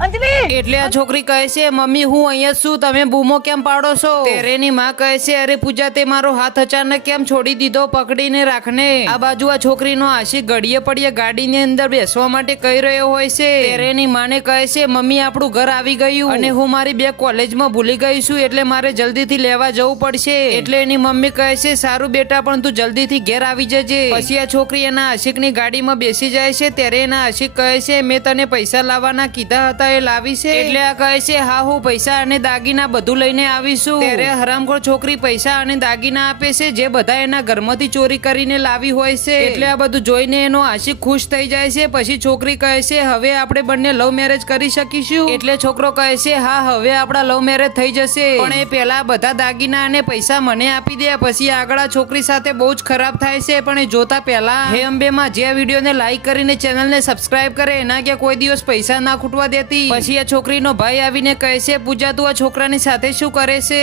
અંજલિ એટલે આ છોકરી કહે છે, મમ્મી હું અહીંયા છું, તમે બૂમો કેમ પાડો છો? તેરેની માં કહે છે, અરે પૂજા તે મારો હાથ અચાનક કેમ છોડી દીધો? પકડીને રાખને. આ બાજુ આ છોકરીનો આશિક ઘડીએ પડીએ ગાડીની અંદર બેસવા માટે કહી રહ્યો હોય છે. તેરેની માને કહે છે, મમ્મી આપણું ઘર આવી ગયું અને હું મારી બેગ કોલેજમાં ભૂલી ગઈ છું, એટલે મારે જલ્દીથી લેવા જવું પડશે. એટલે એની મમ્મી કહે છે, સારું બેટા, પણ તું જલ્દીથી ઘેર આવી જજે. પછી આ છોકરી એના આશિકની ગાડીમાં બેસી જાય છે. ત્યારે એના આશિક કહે છે, મેં તને પૈસા લાવવાના કીધા હતા, એ લાવી છે? એટલે આ કહે છે, હા હું પૈસા અને દાગીના બધું લઈને આવીશું. ત્યારે હરામખોર છોકરી પૈસા અને દાગીના આપે છે, જે બધા એના ઘરમાંથી ચોરી કરીને લાવી હોય છે. એટલે આ બધું જોઈને એનો આશિક ખુશ થઈ જાય છે. પછી છોકરી કહે છે, હવે આપણે બંને લવ મેરેજ કરી શકીશું? એટલે છોકરો કહે છે, હા હવે આપણા લવ મેરેજ થઈ જશે, પણ એ પેલા બધા દાગીના અને પૈસા મને આપી દે. પછી આગળ આ છોકરી સાથે બહુ જ ખરાબ થાય છે. પણ એ જોતા પહેલા હે અંબે માં જે વિડીયોને લાઈક કરીને ચેનલને સબસ્ક્રાઇબ કરે, એના કે કોઈ દિવસ પૈસા ના ખૂટવા દેતી. પછી આ છોકરીનો ભાઈ આવીને કહે છે, પૂજા તું આ છોકરાની સાથે શું કરે છે?